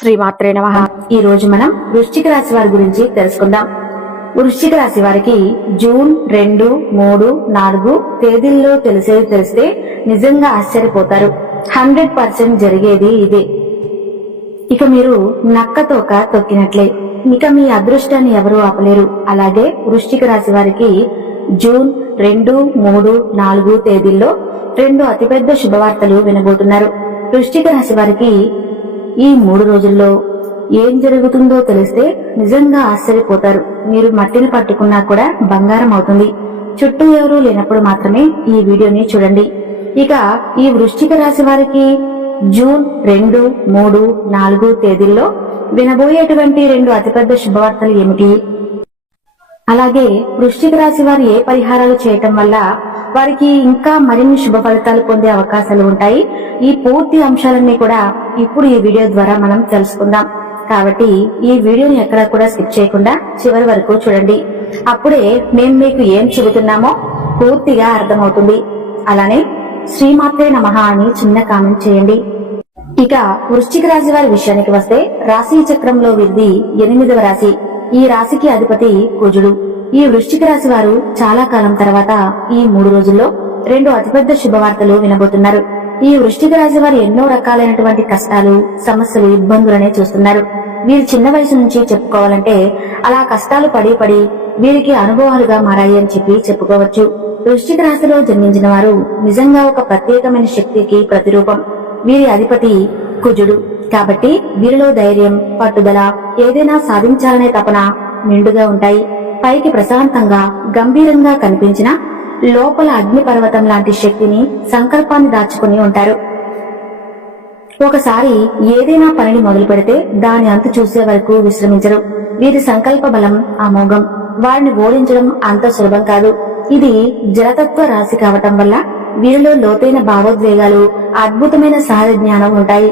శ్రీమాత్రే నమ. ఈ రోజు మనం వృశ్చిక రాశి వారి గురించి తెలుసుకుందాం. వృశ్చిక రాశి వారికి జూన్ రెండు మూడు నాలుగు తేదీల్లో తెలిసేది తెలిస్తే నిజంగా ఆశ్చర్యపోతారు. హండ్రెడ్ పర్సెంట్ జరిగేది ఇదే. ఇక మీరు నక్కతోక తొక్కినట్లే. ఇక మీ అదృష్టాన్ని ఎవరూ ఆపలేరు. అలాగే వృశ్చిక రాశి వారికి జూన్ రెండు మూడు నాలుగు తేదీల్లో రెండు అతిపెద్ద శుభవార్తలు వినబోతున్నారు. వృశ్చిక రాశి వారికి ఈ మూడు రోజుల్లో ఏం జరుగుతుందో తెలిస్తే నిజంగా ఆశ్చర్యపోతారు. మీరు మట్టిని పట్టుకున్నా కూడా బంగారం అవుతుంది. చుట్టూ ఎవరూ లేనప్పుడు మాత్రమే ఈ వీడియోని చూడండి. ఇక ఈ వృశ్చిక రాశి వారికి జూన్ రెండు మూడు నాలుగు తేదీల్లో వినబోయేటువంటి రెండు అతిపెద్ద శుభవార్తలు ఏమిటి? అలాగే వృశ్చిక రాశి వారు ఏ పరిహారాలు చేయటం వల్ల వారికి ఇంకా మరిన్ని శుభ ఫలితాలు పొందే అవకాశాలు ఉంటాయి. ఈ పూర్తి అంశాలన్నీ కూడా ఇప్పుడు ఈ వీడియో ద్వారా మనం తెలుసుకుందాం. కాబట్టి ఈ వీడియోని ఎక్కడా కూడా స్కిప్ చేయకుండా చివరి వరకు చూడండి. అప్పుడే మేము మీకు ఏం చెబుతున్నామో పూర్తిగా అర్థమవుతుంది. అలానే శ్రీమాత్రే నమః అని చిన్న కామెంట్ చేయండి. ఇక వృశ్చిక రాశి వారి విషయానికి వస్తే రాశి చక్రంలో వీరిది ఎనిమిదవ రాశి. ఈ రాశికి అధిపతి కుజుడు. ఈ వృశ్చిక రాశి వారు చాలా కాలం తర్వాత ఈ మూడు రోజుల్లో రెండు అతిపెద్ద శుభవార్తలు వినబోతున్నారు. ఈ వృష్టిక రాశి వారు ఎన్నో రకాలైనటువంటి కష్టాలు సమస్యలు ఇబ్బందులనే చూస్తున్నారు. వీరు చిన్న వయసు నుంచి చెప్పుకోవాలంటే అలా కష్టాలు పడి పడి వీరికి అనుభవాలుగా మారాయి అని చెప్పి చెప్పుకోవచ్చు. వృష్టిక రాశిలో జన్మించిన వారు నిజంగా ఒక ప్రత్యేకమైన శక్తికి ప్రతిరూపం. వీరి అధిపతి కుజుడు. కాబట్టి వీరిలో ధైర్యం పట్టుదల ఏదైనా సాధించాలనే తపన నిండుగా ఉంటాయి. పైకి ప్రశాంతంగా గంభీరంగా కనిపించిన లోపల అగ్నిపర్వతం లాంటి శక్తిని సంకల్పాన్ని దాచుకుని ఉంటారు. ఒకసారి ఏదైనా పనిని మొదలు పెడితే దాని అంతు చూసే వరకు విశ్రమించరు. వీరి సంకల్ప బలం అమోఘం. వారిని ఓడించడం అంత సులభం కాదు. ఇది జలతత్వ రాశి కావటం వల్ల వీరిలో లోతైన భావోద్వేగాలు అద్భుతమైన సహజ జ్ఞానం ఉంటాయి.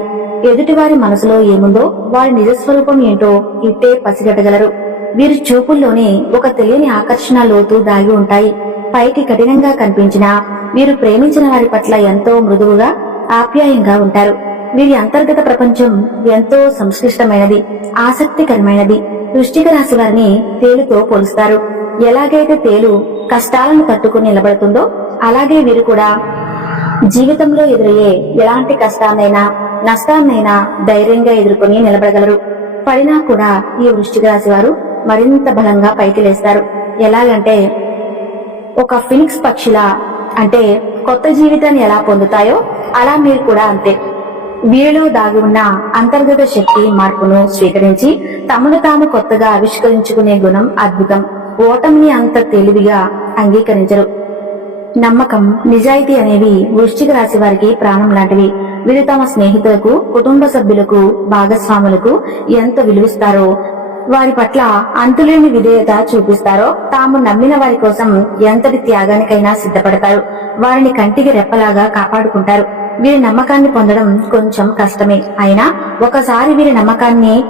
ఎదుటివారి మనసులో ఏముందో వారి నిజస్వరూపం ఏంటో ఇట్టే పసిగట్టగలరు. వీరి చూపుల్లోనే ఒక తెలియని ఆకర్షణ లోతు దాగి ఉంటాయి. పైకి కఠినంగా కనిపించినా వీరు ప్రేమించిన వారి పట్ల ఎంతో మృదువుగా ఆప్యాయంగా ఉంటారు. వీరి అంతర్గత ప్రపంచం ఎంతో సంశ్లిష్టమైనది ఆసక్తికరమైనది. వృష్టిక రాశి వారిని తేలుతో పోలుస్తారు. ఎలాగైతే తేలు కష్టాలను తట్టుకుని నిలబడుతుందో అలాగే వీరు కూడా జీవితంలో ఎదురయ్యే ఎలాంటి కష్టాన్నైనా నష్టాన్నైనా ధైర్యంగా ఎదుర్కొని నిలబడగలరు. పడినా కూడా ఈ వృష్టిక రాశి వారు మరింత బలంగా పైకి లేస్తారు. ఎలాగంటే ఒక ఫినిక్స్ పక్షిలా అంటే కొత్త జీవితాన్ని ఎలా పొందుతాయో అలా మీరు కూడా అంతే. వీరిలో దాగి ఉన్న అంతర్గత శక్తి మార్పును స్వీకరించి తమను తాము కొత్తగా ఆవిష్కరించుకునే గుణం అద్భుతం. ఓటమిని అంత తెలివిగా అంగీకరించరు. నమ్మకం నిజాయితీ అనేవి వృశ్చిక రాశి వారికి ప్రాణం లాంటివి. వీరు తమ స్నేహితులకు కుటుంబ సభ్యులకు భాగస్వాములకు ఎంత విలువిస్తారో వారి పట్ల అంతులేని విధేయత చూపిస్తారో తాము నమ్మిన వారి కోసం ఎంతటి త్యాగానికైనా సిద్ధపడతారు. వారిని కంటికి రెప్పలాగా కాపాడుకుంటారు. వీరి నమ్మకాన్ని పొందడం కొంచెం కష్టమే. అయినా ఒకసారి వీరి నమ్మకాన్ని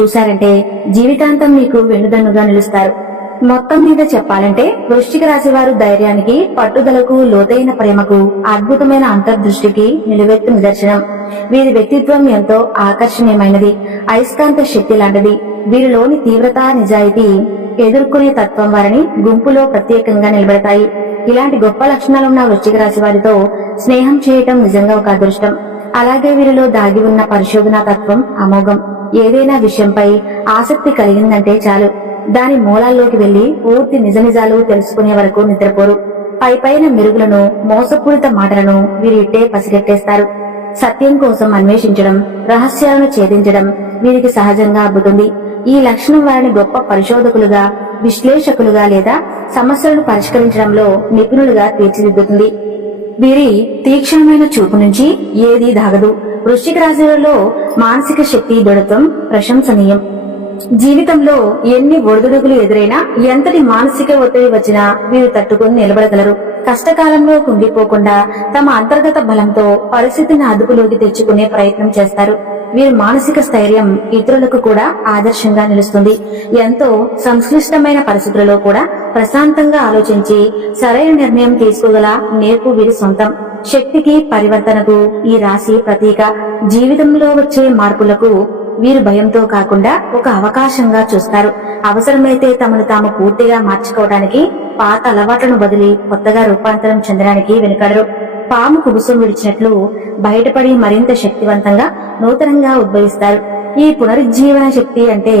చూశారంటే జీవితాంతం మీకు వెన్నుదన్నుగా నిలుస్తారు. మొత్తం మీద చెప్పాలంటే వృష్టిక రాశి వారు ధైర్యానికి పట్టుదలకు లోతైన ప్రేమకు అద్భుతమైన అంతర్దృష్టికి నిలువెత్తు నిదర్శనం. వీరి వ్యక్తిత్వం ఎంతో ఆకర్షణీయమైనది అయస్కాంత శక్తి లాంటిది. వీరిలోని తీవ్రత నిజాయితీ ఎదుర్కొనే తత్వం వారిని గుంపులో ప్రత్యేకంగా నిలబెడతాయి. ఇలాంటి గొప్ప లక్షణాలున్న వృశ్చిక రాశి వారితో స్నేహం చేయటం నిజంగా ఒక అదృష్టం. అలాగే వీరిలో దాగి ఉన్న పరిశోధనా తత్వం అమోఘం. ఏదైనా విషయంపై ఆసక్తి కలిగిందంటే చాలు. దాని మూలాల్లోకి వెళ్ళి పూర్తి నిజనిజాలు తెలుసుకునే వరకు నిద్రపోరు. పై పైన మెరుగులను మోసపూరిత మాటలను వీరిట్టే పసిగట్టేస్తారు. సత్యం కోసం అన్వేషించడం రహస్యాలను ఛేదించడం వీరికి సహజంగా అబ్బుతుంది. ఈ లక్షణం వారిని గొప్ప పరిశోధకులుగా విశ్లేషకులుగా లేదా సమస్యలను పరిష్కరించడంలో నిపుణులుగా తీర్చిదిద్దుతుంది. వీరి తీక్షణమైన చూపు నుంచి ఏదీ దాగదు. వృశ్చిక రాశులలో మానసిక శక్తి దృఢత్వం ప్రశంసనీయం. జీవితంలో ఎన్ని ఒడిదుడుకులు ఎదురైనా ఎంతటి మానసిక ఒత్తిడి వచ్చినా వీరు తట్టుకుని నిలబడగలరు. కష్టకాలంలో కుంగిపోకుండా తమ అంతర్గత బలంతో పరిస్థితిని అదుపులోకి తెచ్చుకునే ప్రయత్నం చేస్తారు. వీరి మానసిక స్థైర్యం ఇతరులకు కూడా ఆదర్శంగా నిలుస్తుంది. ఎంతో సంక్లిష్టమైన పరిస్థితులలో కూడా ప్రశాంతంగా ఆలోచించి సరైన నిర్ణయం తీసుకోగల నేర్పు వీరి సొంతం. శక్తికి పరివర్తనకు ఈ రాశి ప్రతీక. జీవితంలో వచ్చే మార్పులకు వీరు భయంతో కాకుండా ఒక అవకాశంగా చూస్తారు. అవసరమైతే తమను తాము పూర్తిగా మార్చుకోవడానికి పాత అలవాట్లను వదిలి కొత్తగా రూపాంతరం చెందడానికి వెనుకడరు. పాము కుబుసం విడిచినట్లు బయటపడి మరింత శక్తివంతంగా నూతనంగా ఉద్భవిస్తారు. ఈ పునరుజ్జీవన శక్తి అంటే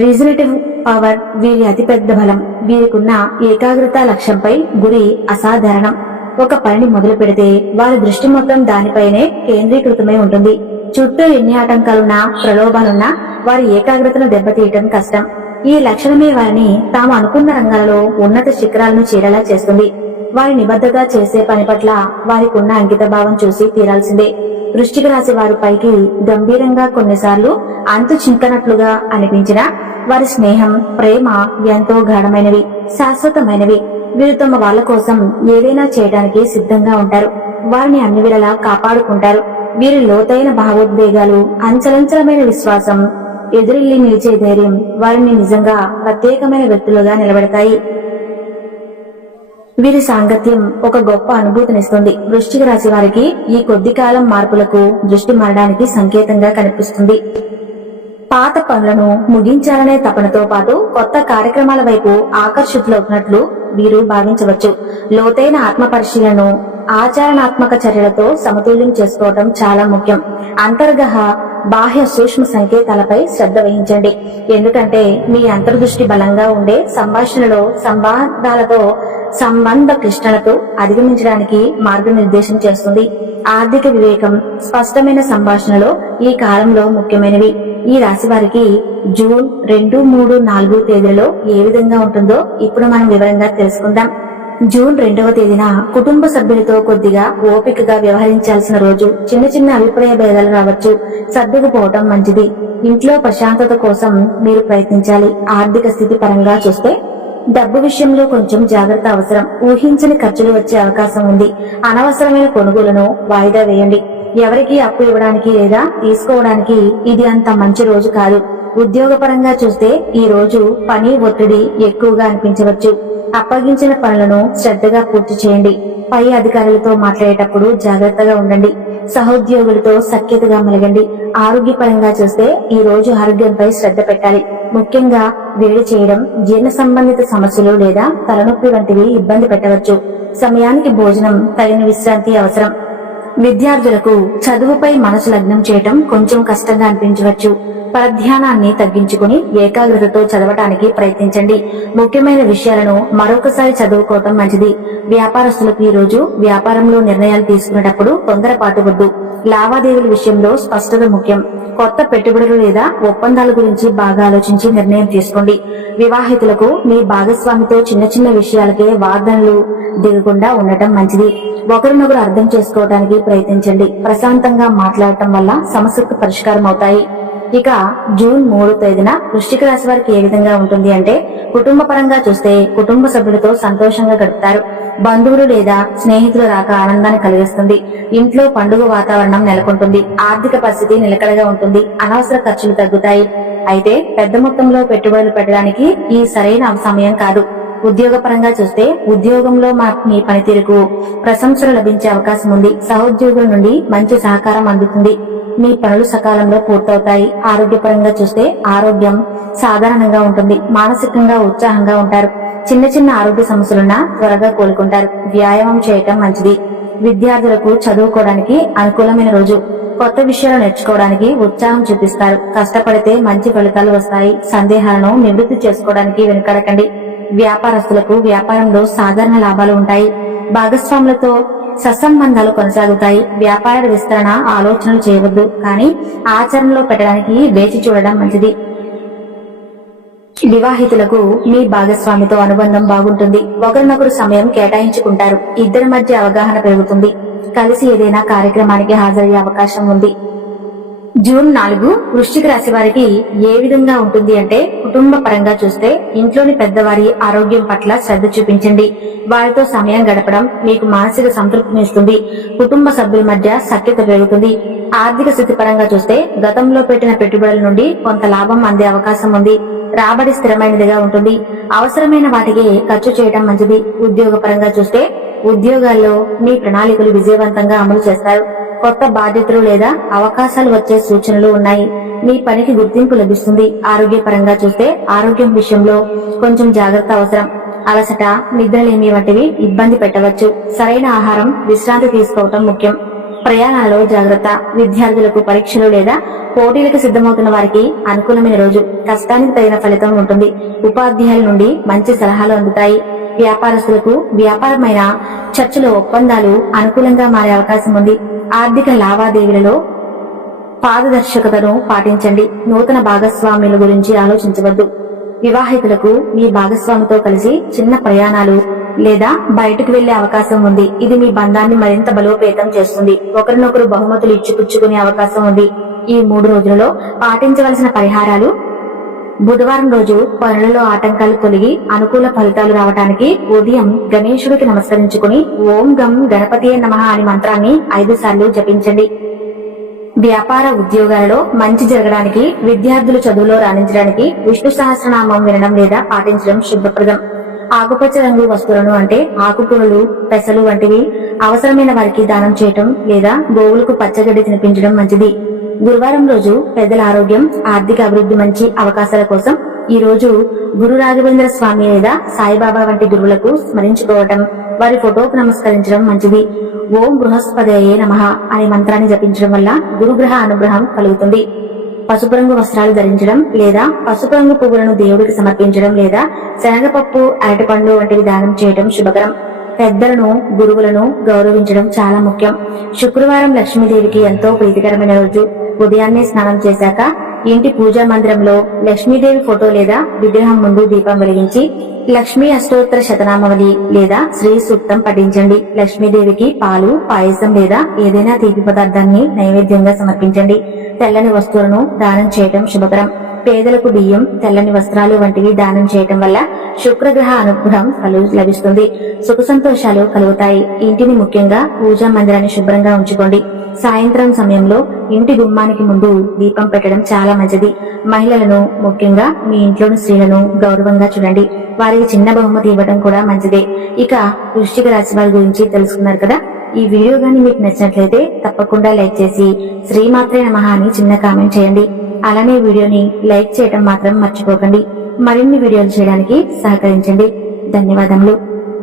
రీజనేటివ్ పవర్ వీరి అతిపెద్ద బలం. వీరికున్న ఏకాగ్రత లక్ష్యంపై గురి అసాధారణం. ఒక పనిని మొదలు పెడితే వారి దృష్టి మొత్తం దానిపైనే కేంద్రీకృతమై ఉంటుంది. చుట్టూ ఎన్ని ఆటంకాలున్నా ప్రలోభాలున్నా వారి ఏకాగ్రతను దెబ్బతీయటం కష్టం. ఈ లక్షణమే వారిని తాము అనుకున్న రంగాలలో ఉన్నత శిఖరాలను చేరేలా చేస్తుంది. వారి నిబద్ధత చేసే పని పట్ల వారికి ఉన్న అంకిత భావం చూసి తీరాల్సిందే. వృష్టిక రాశి వారి పైకి గంభీరంగా కొన్నిసార్లు అంతు చింకనట్లుగా అనిపించినా వారి స్నేహం ప్రేమ ఎంతో గాఢమైనవి శాశ్వతమైనవి. వీరు తమ వాళ్ళ కోసం ఏదైనా చేయడానికి సిద్ధంగా ఉంటారు. వారిని అన్ని వేళలా కాపాడుకుంటారు. వీరి లోతైన భావోద్వేగాలు అంచలంచలమైన విశ్వాసం ఎదురిల్లి నిలిచే ధైర్యం వారిని నిజంగా ప్రత్యేకమైన వ్యక్తులుగా నిలబెడతాయి. వీరి సాంగత్యం ఒక గొప్ప అనుభూతినిస్తుంది. వృష్టిక రాశి వారికి ఈ కొద్ది కాలం మార్పులకు దృష్టి మారడానికి సంకేతంగా కనిపిస్తుంది. పాత పనులను ముగించాలనే తపనతో పాటు కొత్త కార్యక్రమాల వైపు ఆకర్షితులవుతున్నట్లు వీరు భావించవచ్చు. లోతైన ఆత్మ పరిశీలనను ఆచరణాత్మక చర్యలతో సమతుల్యం చేసుకోవడం చాలా ముఖ్యం. అంతర్గహ బాహ్య సూక్ష్మ సంకేతాలపై శ్రద్ధ వహించండి. ఎందుకంటే మీ అంతర్దృష్టి బలంగా ఉండే సంభాషణలో సంబంధాలతో సంబంధ క్లిష్టలతో అధిగమించడానికి మార్గనిర్దేశం చేస్తుంది. ఆర్థిక వివేకం స్పష్టమైన సంభాషణలో ఈ కాలంలో ముఖ్యమైనవి. ఈ రాశి వారికి జూన్ రెండు మూడు నాలుగు తేదీలలో ఏ విధంగా ఉంటుందో ఇప్పుడు మనం వివరంగా తెలుసుకుందాం. జూన్ రెండవ తేదీన కుటుంబ సభ్యులతో కొద్దిగా ఓపికగా వ్యవహరించాల్సిన రోజు చిన్న చిన్న అభిప్రాయ భేదాలు రావచ్చు. సర్దుకుపోవటం మంచిది. ఇంట్లో ప్రశాంతత కోసం మీరు ప్రయత్నించాలి. ఆర్థిక స్థితి పరంగా చూస్తే డబ్బు విషయంలో కొంచెం జాగ్రత్త అవసరం. ఊహించని ఖర్చులు వచ్చే అవకాశం ఉంది. అనవసరమైన కొనుగోలును వాయిదా వేయండి. ఎవరికి అప్పు ఇవ్వడానికి లేదా తీసుకోవడానికి ఇది అంత మంచి రోజు కాదు. ఉద్యోగపరంగా చూస్తే ఈ రోజు పని ఒత్తిడి ఎక్కువగా అనిపించవచ్చు. అప్పగించిన పనులను శ్రద్ధగా పూర్తి చేయండి. పై అధికారులతో మాట్లాడేటప్పుడు జాగ్రత్తగా ఉండండి. సహోద్యోగులతో సఖ్యతగా మెలగండి. ఆరోగ్యపరంగా చూస్తే ఈ రోజు ఆరోగ్యంపై శ్రద్ధ పెట్టాలి. ముఖ్యంగా వేడి చేయడం జీర్ణ సంబంధిత సమస్యలు లేదా తలనొప్పి వంటివి ఇబ్బంది పెట్టవచ్చు. సమయానికి భోజనం తగిన విశ్రాంతి అవసరం. విద్యార్థులకు చదువుపై మనసు లగ్నం చేయటం కొంచెం కష్టంగా అనిపించవచ్చు. పరధ్యానాన్ని తగ్గించుకుని ఏకాగ్రతతో చదవటానికి ప్రయత్నించండి. ముఖ్యమైన విషయాలను మరొకసారి చదువుకోవటం మంచిది. వ్యాపారస్తులకు ఈ రోజు వ్యాపారంలో నిర్ణయాలు తీసుకునేటప్పుడు తొందరపాటు వద్దు లావాదేవీల విషయంలో స్పష్టత ముఖ్యం. కొత్త పెట్టుబడులు లేదా ఒప్పందాల గురించి బాగా ఆలోచించి నిర్ణయం తీసుకోండి. వివాహితులకు మీ భాగస్వామితో చిన్న చిన్న విషయాలకే వాదనలు దిగకుండా ఉండటం మంచిది. ఒకరినొకరు అర్థం చేసుకోవడానికి ప్రయత్నించండి. ప్రశాంతంగా మాట్లాడటం వల్ల సమస్యకు పరిష్కారం అవుతాయి ఇక జూన్ మూడో తేదీన వృష్టిక రాశి వారికి ఏ విధంగా ఉంటుంది అంటే కుటుంబ పరంగా చూస్తే కుటుంబ సభ్యులతో సంతోషంగా గడుపుతారు. బంధువులు లేదా స్నేహితులు రాక ఆనందాన్ని కలిగిస్తుంది. ఇంట్లో పండుగ వాతావరణం నెలకొంటుంది. ఆర్థిక పరిస్థితి నిలకడగా ఉంటుంది. అనవసర ఖర్చులు తగ్గుతాయి. అయితే పెద్ద మొత్తంలో పెట్టుబడులు పెట్టడానికి ఈ సరైన సమయం కాదు. ఉద్యోగపరంగా చూస్తే ఉద్యోగంలో మా మీ పనితీరుకు ప్రశంసలు లభించే అవకాశం ఉంది. సహోద్యోగుల నుండి మంచి సహకారం అందుతుంది. మీ పనులు సకాలంలో పూర్తవుతాయి. ఆరోగ్యపరంగా చూస్తే ఆరోగ్యం సాధారణంగా ఉంటుంది. మానసికంగా ఉత్సాహంగా ఉంటారు. చిన్న చిన్న ఆరోగ్య సమస్యలున్నా త్వరగా కోలుకుంటారు. వ్యాయామం చేయటం మంచిది. విద్యార్థులకు చదువుకోవడానికి అనుకూలమైన రోజు. కొత్త విషయాలు నేర్చుకోవడానికి ఉత్సాహం చూపిస్తారు. కష్టపడితే మంచి ఫలితాలు వస్తాయి. సందేహాలను నివృత్తి చేసుకోవడానికి వెనుకడకండి. వ్యాపారస్తులకు వ్యాపారంలో సాధారణ లాభాలు ఉంటాయి. భాగస్వాములతో సత్సంబంధాలు కొనసాగుతాయి. వ్యాపార విస్తరణ ఆలోచనలు చేయవద్దు కానీ ఆచరణలో పెట్టడానికి వేచి చూడడం మంచిది. వివాహితులకు మీ భాగస్వామితో అనుబంధం బాగుంటుంది. ఒకరినొకరు సమయం కేటాయించుకుంటారు. ఇద్దరి మధ్య అవగాహన పెరుగుతుంది. కలిసి ఏదైనా కార్యక్రమానికి హాజరయ్యే అవకాశం ఉంది. జూన్ నాలుగు వృశ్చిక రాశి వారికి ఏ విధంగా ఉంటుంది అంటే కుటుంబ పరంగా చూస్తే ఇంట్లోని పెద్దవారి ఆరోగ్యం పట్ల శ్రద్ధ చూపించండి. వారితో సమయం గడపడం మీకు మానసిక సంతృప్తిని ఇస్తుంది. కుటుంబ సభ్యుల మధ్య సఖ్యత పెరుగుతుంది. ఆర్థిక స్థితి పరంగా చూస్తే గతంలో పెట్టిన పెట్టుబడుల నుండి కొంత లాభం అందే అవకాశం ఉంది. రాబడి స్థిరమైనదిగా ఉంటుంది. అవసరమైన వాటికి ఖర్చు చేయడం మంచిది. ఉద్యోగ పరంగా చూస్తే ఉద్యోగాల్లో మీ ప్రణాళికలు విజయవంతంగా అమలు చేస్తారు. కొత్త బాధ్యతలు లేదా అవకాశాలు వచ్చే సూచనలు ఉన్నాయి. మీ పనికి గుర్తింపు లభిస్తుంది. ఆరోగ్యపరంగా చూస్తే ఆరోగ్యం విషయంలో కొంచెం జాగ్రత్త అవసరం. అలసట నిద్రలేమి వంటివి ఇబ్బంది పెట్టవచ్చు. సరైన ఆహారం విశ్రాంతి తీసుకోవటం ముఖ్యం. ప్రయాణాల్లో జాగ్రత్త. విద్యార్థులకు పరీక్షలు లేదా పోటీలకు సిద్ధమవుతున్న వారికి అనుకూలమైన రోజు. కష్టానికి తగిన ఫలితం ఉంటుంది. ఉపాధ్యాయుల నుండి మంచి సలహాలు అందుతాయి. వ్యాపారస్తులకు వ్యాపారమైన చర్చలో ఒప్పందాలు అనుకూలంగా మారే అవకాశం ఉంది. ఆర్థిక లావాదేవీలలో పారదర్శకతను పాటించండి. నూతన భాగస్వామ్యుల గురించి ఆలోచించవద్దు. వివాహితులకు మీ భాగస్వామితో కలిసి చిన్న ప్రయాణాలు లేదా బయటకు వెళ్ళే అవకాశం ఉంది. ఇది మీ బంధాన్ని మరింత బలోపేతం చేస్తుంది. ఒకరినొకరు బహుమతులు ఇచ్చిపుచ్చుకునే అవకాశం ఉంది. ఈ మూడు రోజులలో పాటించవలసిన పరిహారాలు బుధవారం రోజు పనులలో ఆటంకాలు తొలగి అనుకూల ఫలితాలు రావడానికి ఉదయం గణేశుడికి నమస్కరించుకుని ఓం గం గణపతియే నమ అని మంత్రాన్ని ఐదు సార్లు జపించండి. వ్యాపార ఉద్యోగాలలో మంచి జరగడానికి విద్యార్థులు చదువులో రాణించడానికి విష్ణు సహస్రనామం వినడం లేదా పాటించడం శుభప్రదం. ఆకుపచ్చ రంగు వస్తువులను అంటే ఆకుకూరలు పెసలు వంటివి అవసరమైన వారికి దానం చేయటం లేదా గోవులకు పచ్చగడ్డి తినిపించడం మంచిది. గురువారం రోజు పెద్దల ఆరోగ్యం ఆర్థిక అభివృద్ధి మంచి అవకాశాల కోసం ఈ రోజు గురు రాఘవేంద్ర స్వామి లేదా సాయిబాబా వంటి గురువులకు స్మరించుకోవటం వారి ఫోటోకు నమస్కరించడం మంచిది. ఓం బృహస్పదయే నమః అనే మంత్రాన్ని జపించడం వల్ల గురుగ్రహ అనుగ్రహం కలుగుతుంది. పసుపు రంగు వస్త్రాలు ధరించడం లేదా పసుపు రంగు పువ్వులను దేవుడికి సమర్పించడం లేదా శనగపప్పు అరటిపండు వంటివి దానం చేయడం శుభకరం. పెద్దలను గురువులను గౌరవించడం చాలా ముఖ్యం. శుక్రవారం లక్ష్మీదేవికి ఎంతో ప్రీతికరమైన రోజు. ఉదయాన్నే స్నానం చేశాక ఇంటి పూజా మందిరంలో లక్ష్మీదేవి ఫోటో లేదా విగ్రహం ముందు దీపం వెలిగించి లక్ష్మీ అష్టోత్తర శతనామవలి లేదా శ్రీ సూక్తం పఠించండి. లక్ష్మీదేవికి పాలు పాయసం లేదా ఏదైనా తీపి పదార్థాన్ని నైవేద్యంగా సమర్పించండి. తెల్లని వస్తువులను దానం చేయటం శుభకరం. పేదలకు బియ్యం తెల్లని వస్త్రాలు వంటివి దానం చేయటం వల్ల శుక్రగ్రహ అనుగ్రహం కలు లభిస్తుంది. సుఖ సంతోషాలు కలుగుతాయి. ఇంటిని ముఖ్యంగా పూజా మందిరాన్ని శుభ్రంగా ఉంచుకోండి. సాయంత్రం సమయంలో ఇంటి గుమ్మానికి ముందు దీపం పెట్టడం చాలా మంచిది. మహిళలను ముఖ్యంగా మీ ఇంట్లోని స్త్రీలను గౌరవంగా చూడండి. వారికి చిన్న బహుమతి ఇవ్వడం కూడా మంచిదే. ఇక వృష్టిక రాశి వారి గురించి తెలుసుకున్నారు కదా? ఈ వీడియో గాని మీకు నచ్చినట్లయితే తప్పకుండా లైక్ చేసి శ్రీమాత్రే నమహ అని చిన్న కామెంట్ చేయండి. అలానే వీడియోని లైక్ చేయడం మాత్రం మర్చిపోకండి. మరిన్ని వీడియోలు చేయడానికి సహకరించండి. ధన్యవాదములు.